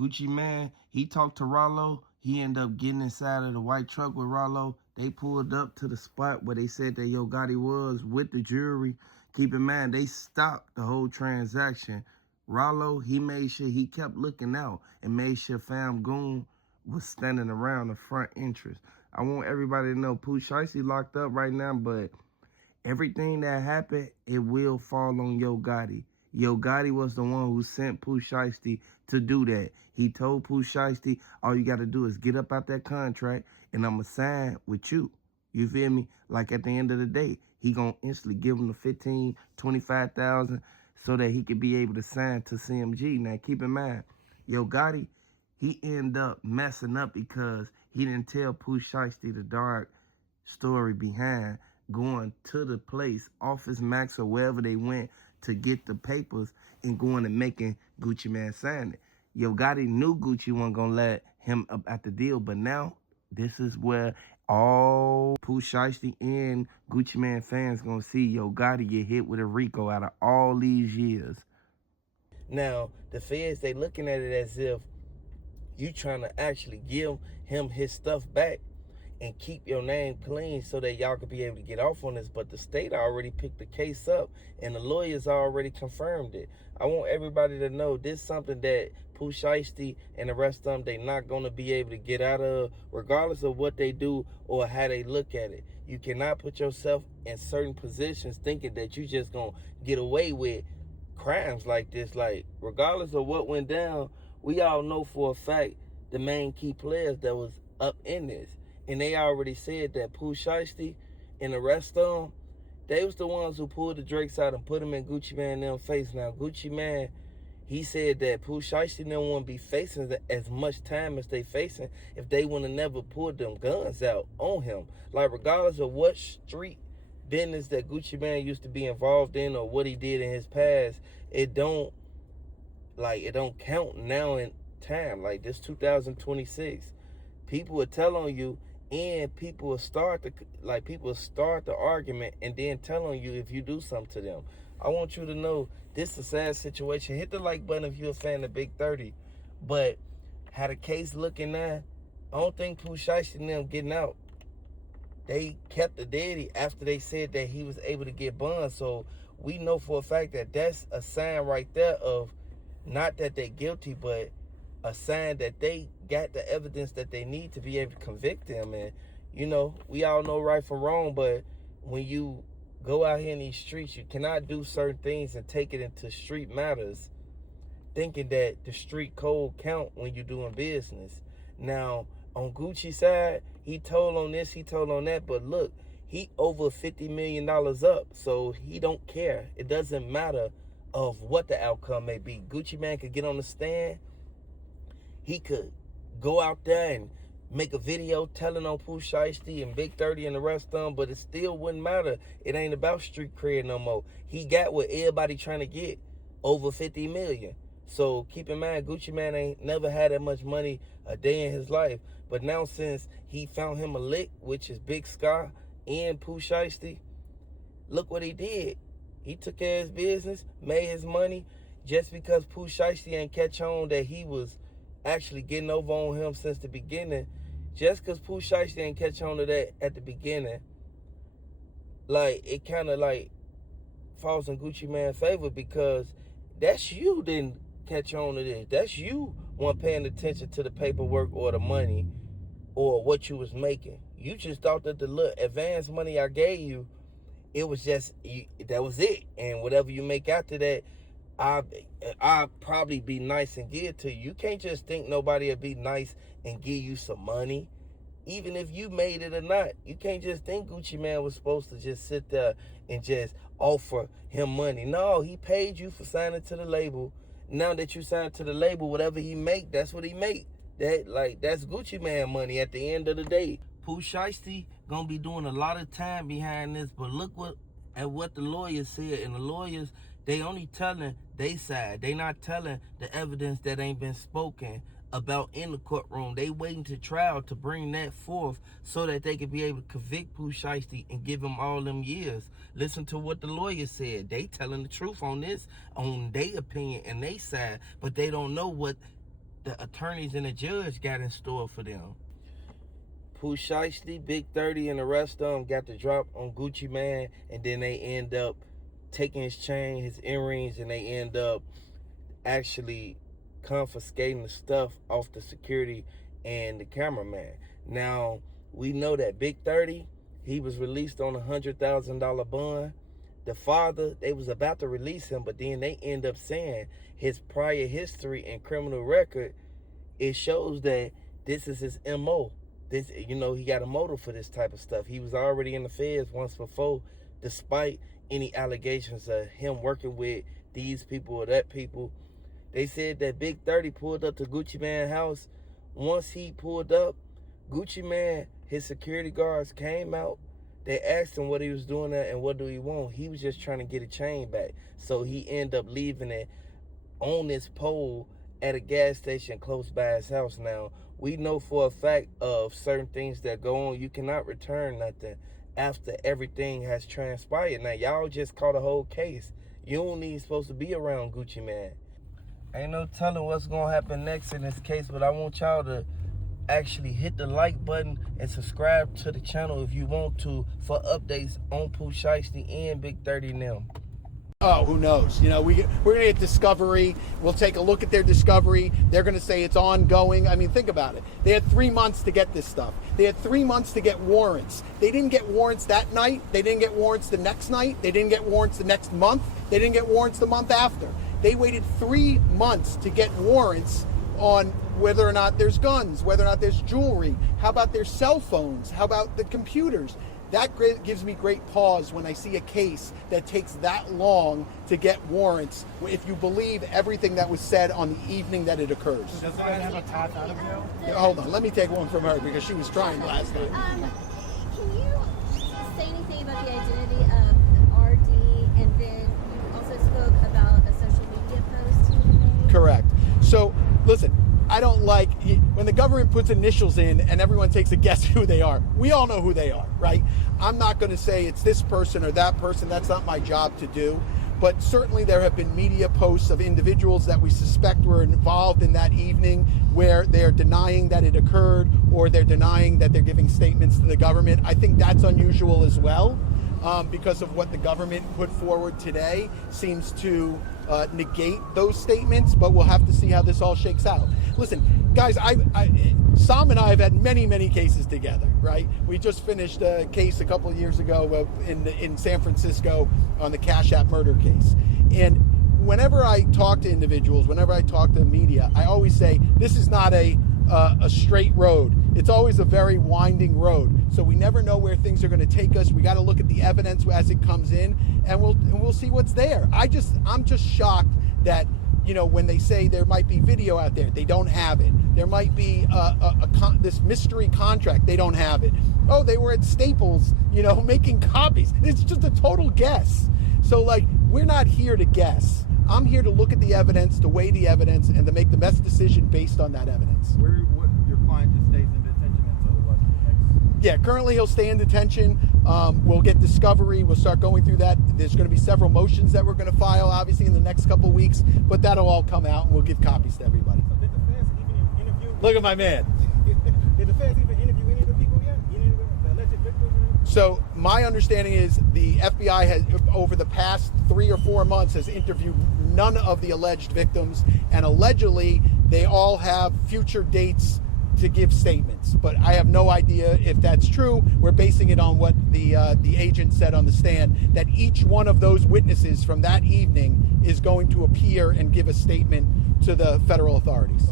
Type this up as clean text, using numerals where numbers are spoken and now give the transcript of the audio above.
Gucci man, he talked to Rollo. He ended up getting inside of the white truck with Rollo. They pulled up to the spot where they said that Yo Gotti was with the jury. Keep in mind, they stopped the whole transaction. Rollo, he made sure he kept looking out and made sure Fam Goon was standing around the front entrance. I want everybody to know Pooh Shiesty locked up right now, but everything that happened, it will fall on Yo Gotti. Yo Gotti was the one who sent Pooh Shiesty to do that. He told Pooh Shiesty, all you got to do is get up out that contract and I'm going to sign with you. You feel me? Like at the end of the day, he going to instantly give him the 15, 25,000 so that he could be able to sign to CMG. Now, keep in mind, Yo Gotti, he ended up messing up because he didn't tell Pooh Shiesty the dark story behind going to the place, Office Max or wherever they went to get the papers and going and making Gucci Man sign it. Yo Gotti knew Gucci wasn't going to let him up at the deal, but now this is where all Pooh Shiesty and Gucci Man fans going to see Yo Gotti get hit with a RICO out of all these years. Now, the feds, they looking at it as if you trying to actually give him his stuff back and keep your name clean so that y'all could be able to get off on this. But the state already picked the case up and the lawyers already confirmed it. I want everybody to know this is something that Pooh Shiesty and the rest of them, they not going to be able to get out of regardless of what they do or how they look at it. You cannot put yourself in certain positions thinking that you just going to get away with crimes like this. Like, regardless of what went down, we all know for a fact the main key players that was up in this. And they already said that Pooh Shiesty and the rest of them, they was the ones who pulled the Drakes out and put them in Gucci Man them face. Now, Gucci Man, he said that Pooh Shiesty didn't want to be facing as much time as they facing if they would have never pulled them guns out on him. Like, regardless of what street business that Gucci Man used to be involved in or what he did in his past, it don't count now in time. Like, this 2026. People will tell on you and people will start the argument and then tell on you if you do something to them. I want you to know this is a sad situation. Hit the like button if you're a fan of Big 30. But how the case looking now, I don't think Pooh Shiesty and them getting out. They kept the daddy after they said that he was able to get bond. So we know for a fact that that's a sign right there of not that they're guilty, but a sign that they got the evidence that they need to be able to convict them. And, you know, we all know right from wrong, but when you go out here in these streets, you cannot do certain things and take it into street matters thinking that the street code count when you're doing business. Now, on Gucci's side, he told on this, he told on that, but look, he over $50 million up, so he don't care. It doesn't matter of what the outcome may be. Gucci Man could get on the stand. He could go out there and make a video telling on Pooh Shiesty and Big 30 and the rest of them, but it still wouldn't matter. It ain't about street cred no more. He got what everybody trying to get, over 50 million. So keep in mind, Gucci Man ain't never had that much money a day in his life. But now since he found him a lick, which is Big Sky and Pooh Shiesty, look what he did. He took care of his business, made his money, just because Pooh Shiesty ain't catch on that he was actually getting over on him since the beginning. Just because Pooh Shiesty ain't catch on to that at the beginning, like, it kind of like falls in Gucci Man's favor because that's you didn't catch on to this. That's you weren't paying attention to the paperwork or the money or what you was making. You just thought that the little advance money I gave you, it was just, that was it. And whatever you make after that, I'll probably be nice and give it to you. You can't just think nobody will be nice and give you some money. Even if you made it or not, you can't just think Gucci Man was supposed to just sit there and just offer him money. No, he paid you for signing to the label. Now that you signed to the label, whatever he make, that's what he make. That's Gucci Man money at the end of the day. Pooh Shiesty gonna be doing a lot of time behind this, but look at what the lawyers said. And the lawyers, they only telling they side. They not telling the evidence that ain't been spoken about in the courtroom. They waiting to trial to bring that forth so that they can be able to convict Pooh Shiesty and give him all them years. Listen to what the lawyer said. They telling the truth on this, on their opinion and they side, but they don't know what the attorneys and the judge got in store for them. Pooh Shiesty, Big 30, and the rest of them got the drop on Gucci Man, and then they end up taking his chain, his earrings, and they end up actually confiscating the stuff off the security and the cameraman. Now, we know that Big 30, he was released on a $100,000 bond. The father, they was about to release him, but then they end up saying his prior history and criminal record, it shows that this is his MO. This, he got a motive for this type of stuff. He was already in the feds once before, despite any allegations of him working with these people or that people. They said that Big 30 pulled up to Gucci Man's house. Once he pulled up, Gucci Man, his security guards came out. They asked him what he was doing there and what do he want. He was just trying to get a chain back. So he ended up leaving it on this pole at a gas station close by his house. Now, we know for a fact of certain things that go on, you cannot return nothing after everything has transpired. Now, y'all just caught a whole case. You don't even supposed to be around Gucci Man. Ain't no telling what's gonna happen next in this case, but I want y'all to actually hit the like button and subscribe to the channel if you want to for updates on Pooh Shiesty and Big 30 now. Oh, who knows? We're going to get discovery. We'll take a look at their discovery. They're going to say it's ongoing. I mean, think about it. They had 3 months to get this stuff. They had 3 months to get warrants. They didn't get warrants that night. They didn't get warrants the next night. They didn't get warrants the next month. They didn't get warrants the month after. They waited 3 months to get warrants on whether or not there's guns, whether or not there's jewelry. How about their cell phones? How about the computers? That gives me great pause when I see a case that takes that long to get warrants, if you believe everything that was said on the evening that it occurs. Does that have a path out of jail? Hold on, let me take one from her because she was trying last time. Can you say anything about the identity of RD, and then you also spoke about a social media post? Correct. So, listen, I don't like when the government puts initials in and everyone takes a guess who they are. We all know who they are, right? I'm not going to say it's this person or that person. That's not my job to do. But certainly there have been media posts of individuals that we suspect were involved in that evening where they're denying that it occurred or they're denying that they're giving statements to the government. I think that's unusual as well. Because of what the government put forward today seems to negate those statements, but we'll have to see how this all shakes out. Listen, guys, Sam and I have had many cases together, right? We just finished a case a couple of years ago in San Francisco on the Cash App murder case. And whenever I talk to individuals, whenever I talk to media, I always say this is not a straight road. It's always a very winding road. So we never know where things are going to take us. We got to look at the evidence as it comes in, and we'll see what's there. I'm just shocked that when they say there might be video out there, they don't have it. There might be this mystery contract, they don't have it. Oh, they were at Staples, making copies. It's just a total guess. So we're not here to guess. I'm here to look at the evidence, to weigh the evidence, and to make the best decision based on that evidence. Your client just stays in detention until what? Yeah, currently he'll stay in detention. We'll get discovery. We'll start going through that. There's going to be several motions that we're going to file, obviously, in the next couple of weeks, but that'll all come out, and we'll give copies to everybody. So did the feds even interview? Look at my man. Did the feds even interview any of the people yet? Any of the alleged victims? So my understanding is the FBI has, over the past 3 or 4 months, has interviewed none of the alleged victims, and allegedly they all have future dates to give statements. But I have no idea if that's true. We're basing it on what the agent said on the stand, that each one of those witnesses from that evening is going to appear and give a statement to the federal authorities.